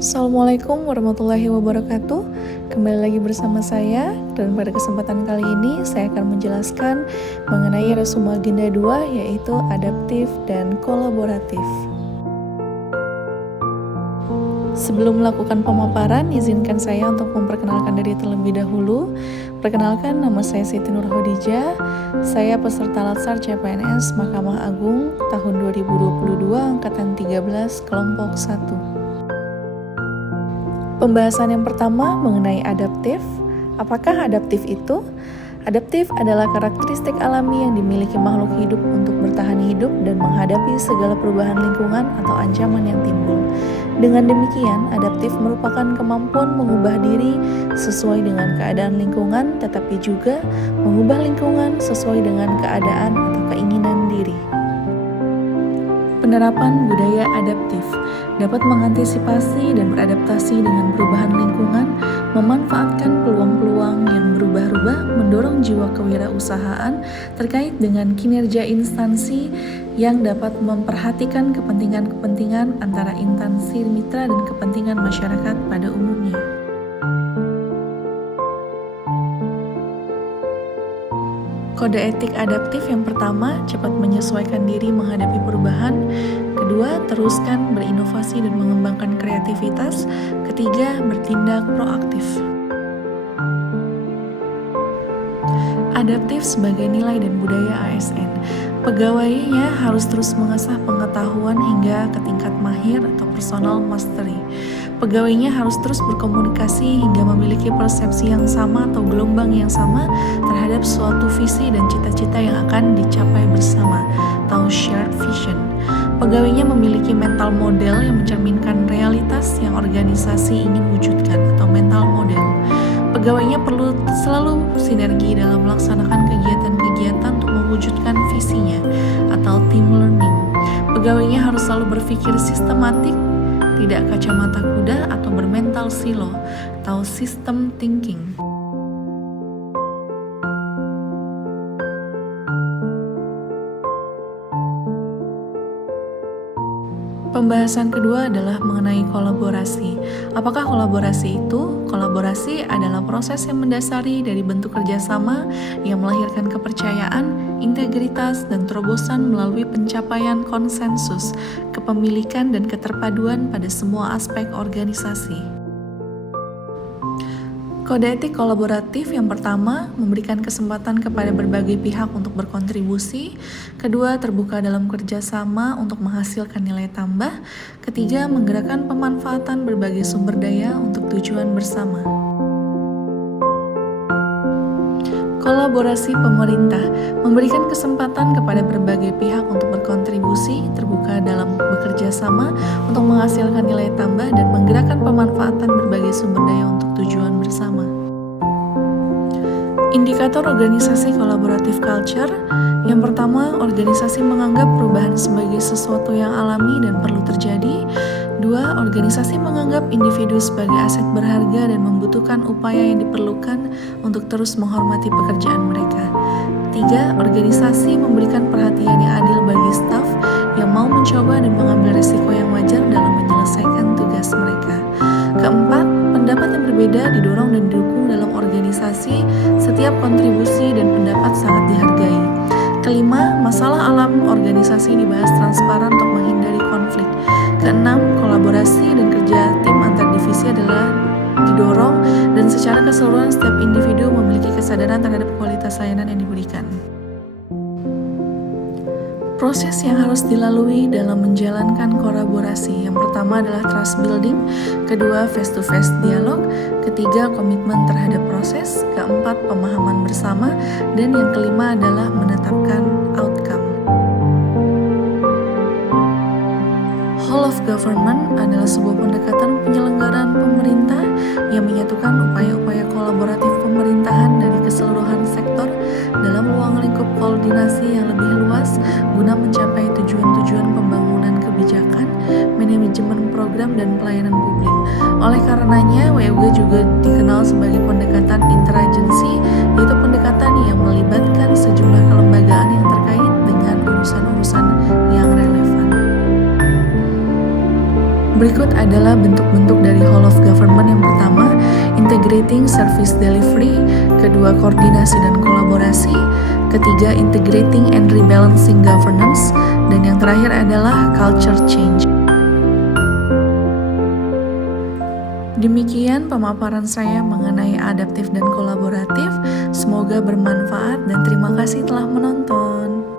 Assalamualaikum warahmatullahi wabarakatuh. Kembali lagi bersama saya, dan pada kesempatan kali ini saya akan menjelaskan mengenai resume agenda 2, yaitu adaptif dan kolaboratif. Sebelum melakukan pemaparan, izinkan saya untuk memperkenalkan diri terlebih dahulu. Perkenalkan, nama saya Siti Nur Khadijah. Saya peserta Latsar CPNS Mahkamah Agung tahun 2022 angkatan 13 kelompok 1. Pembahasan yang pertama mengenai adaptif. Apakah adaptif itu? Adaptif adalah karakteristik alami yang dimiliki makhluk hidup untuk bertahan hidup dan menghadapi segala perubahan lingkungan atau ancaman yang timbul. Dengan demikian, adaptif merupakan kemampuan mengubah diri sesuai dengan keadaan lingkungan, tetapi juga mengubah lingkungan sesuai dengan keadaan atau keinginan diri. Penerapan budaya adaptif dapat mengantisipasi dan beradaptasi dengan perubahan lingkungan, memanfaatkan peluang-peluang yang berubah-ubah, mendorong jiwa kewirausahaan terkait dengan kinerja instansi yang dapat memperhatikan kepentingan-kepentingan antara instansi mitra dan kepentingan masyarakat pada umumnya. Kode etik adaptif yang pertama, cepat menyesuaikan diri menghadapi perubahan. Kedua, teruskan berinovasi dan mengembangkan kreativitas. Ketiga, bertindak proaktif. Adaptif sebagai nilai dan budaya ASN. Pegawainya harus terus mengasah pengetahuan hingga ke tingkat mahir atau personal mastery. Pegawainya harus terus berkomunikasi hingga memiliki persepsi yang sama atau gelombang yang sama terhadap suatu visi dan cita-cita yang akan dicapai bersama, atau shared vision. Pegawainya memiliki mental model yang mencerminkan realitas yang organisasi ingin wujudkan, atau mental model. Pegawainya perlu selalu sinergi dalam melaksanakan kegiatan-kegiatan untuk mewujudkan visinya, atau team learning. Pegawainya harus selalu berpikir sistematik, tidak kacamata kuda atau bermental silo, atau system thinking. Pembahasan kedua adalah mengenai kolaborasi. Apakah kolaborasi itu? Kolaborasi adalah proses yang mendasari dari bentuk kerjasama yang melahirkan kepercayaan, integritas, dan terobosan melalui pencapaian konsensus, kepemilikan, dan keterpaduan pada semua aspek organisasi. Kode etik kolaboratif yang pertama, memberikan kesempatan kepada berbagai pihak untuk berkontribusi. Kedua, terbuka dalam kerjasama untuk menghasilkan nilai tambah. Ketiga, menggerakkan pemanfaatan berbagai sumber daya untuk tujuan bersama. Kolaborasi pemerintah memberikan kesempatan kepada berbagai pihak untuk berkontribusi, terbuka dalam bekerja sama untuk menghasilkan nilai tambah dan menggerakkan pemanfaatan berbagai sumber daya untuk tujuan bersama. Indikator organisasi kolaboratif culture. Yang pertama, organisasi menganggap perubahan sebagai sesuatu yang alami dan perlu terjadi. Dua, organisasi menganggap individu sebagai aset berharga dan membutuhkan upaya yang diperlukan untuk terus menghormati pekerjaan mereka. Tiga, organisasi memberikan perhatian yang adil bagi staf yang mau mencoba dan mengambil risiko yang wajar dalam menyelesaikan tugas mereka. Keempat, pendapat yang berbeda didorong dan didukung dalam organisasi. Setiap kontribusi dan pendapat sangat dihargai. Kelima, masalah alam organisasi dibahas transparan untuk menghindari konflik. Keenam, kolaborasi dan kerja tim antar divisi adalah didorong dan secara keseluruhan setiap individu memiliki kesadaran terhadap kualitas layanan yang diberikan. Proses yang harus dilalui dalam menjalankan kolaborasi. Yang pertama adalah trust building, kedua face-to-face dialog, ketiga komitmen terhadap proses, keempat pemahaman bersama, dan yang kelima adalah menetapkan outcome. Whole of government adalah sebuah pendekatan penyelenggaraan pemerintah yang menyatukan upaya-upaya kolaboratif pemerintahan dari keseluruhan sektor dalam ruang lingkup koordinasi yang lebih luas guna mencapai tujuan-tujuan pembangunan kebijakan, manajemen program, dan pelayanan publik. Oleh karenanya, WUG juga dikenal sebagai pendekatan interagency, yaitu pendekatan yang melibatkan sejumlah kelembagaan yang terkait dengan urusan-urusan yang relevan. Berikut adalah bentuk-bentuk dari whole of government. Yang pertama, integrating service delivery. Kedua, koordinasi dan kolaborasi. Ketiga, integrating and rebalancing governance. Dan yang terakhir adalah culture change. Demikian pemaparan saya mengenai adaptif dan kolaboratif. Semoga bermanfaat dan terima kasih telah menonton.